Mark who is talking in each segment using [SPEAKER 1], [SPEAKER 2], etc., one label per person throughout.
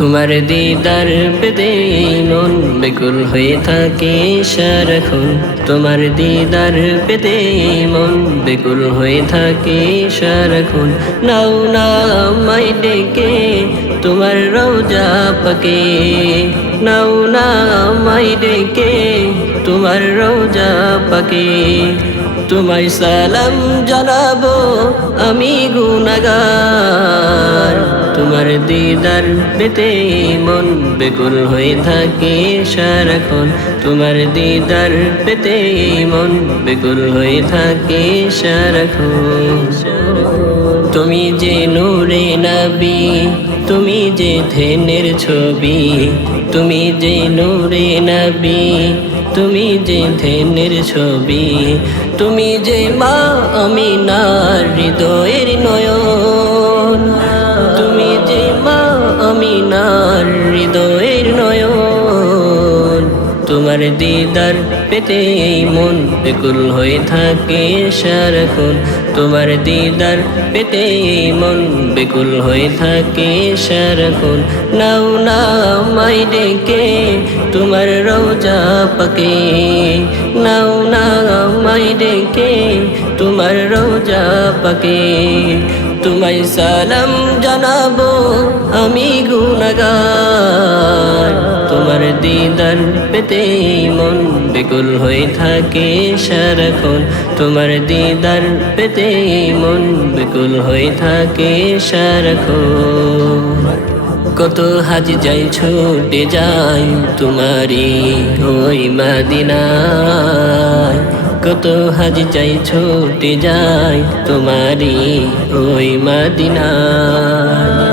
[SPEAKER 1] তোমার দিদার পেতে মন বেকুল হয়ে থাকে সারাক্ষণ। তোমার দিদার পেতে মন বেকুল হয়ে থাকে সারাক্ষণ। নাও না মাই ডেকে তোমার রোজা পাকে। নাও না মাই ডেকে তোমার রোজা পাকে। তোমায় সালাম জানাব আমি গুনাগার। তোমার দিদার পেতে মন বেকুল হয়ে থাকে সারাক্ষণ। তোমার দিদার পেতে মন বেকুল হয়ে থাকে সারাক্ষণ। তুমি যে নূরে নাবি, তুমি যে ধেনের ছবি, তুমি যে নূরে নাবি, তুমি যে ধেনের ছবি, তুমি যে মা আমি নার হৃদয়ের নয়ন তোমার দিদার পেতে এই মন বেকুল হয়ে থাকে সারাক্ষণ। তোমার দিদার পেতে এই মন বেকুল হয়ে থাকে সারাক্ষণ। নাও না মাই ডেকে তোমার রোজা পাকে। নাও না মাই ডেকে তোমার রোজা পাকে। তোমায় সালাম জানাব আমি তোমার দিদার পেতে মন বেকুল হয়ে থাকে সারাক্ষণ। তোমার দিদার পেতে মন বেকুল হয়ে থাকে সারাক্ষণ। কত হাজ যাই ছুটে যাই তোমারি ওই মাদিনায়। কত হাজ যাই ছুটে যাই তোমারি ওই মাদিনায়।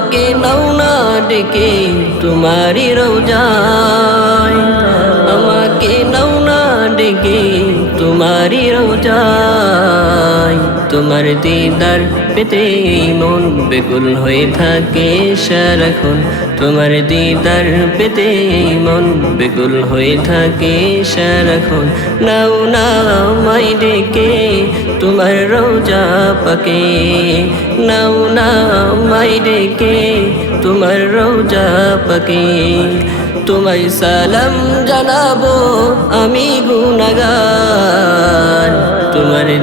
[SPEAKER 1] আমাকে নাও না ডেকে তোমারি রোজায়। আমাকে নাও না ডেকে তোমারি রোজায়। তোমার দিদার পেতে মন বেকুল হয়ে থাকে সারাক্ষণ। তোমার দিদার পেতে মন বেকুল হয়ে থাকে সারাক্ষণ। নাও না মাই ডেকে তোমার রোজা পাকে। নাও না মাই ডেকে তোমার রোজা পাকে। তোমায় সালাম জানাব আমি তোমার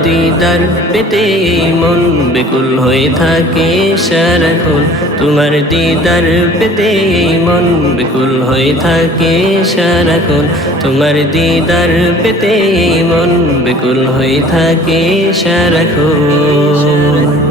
[SPEAKER 1] দিদার পেতে মন বেকুল হয়ে থাকে সারাক্ষণ। তোমার দিদার পেতে মন বেকুল হয়ে থাকে সারাক্ষণ। তোমার দিদার পেতে মন বেকুল হয়ে থাকে সারাক্ষণ।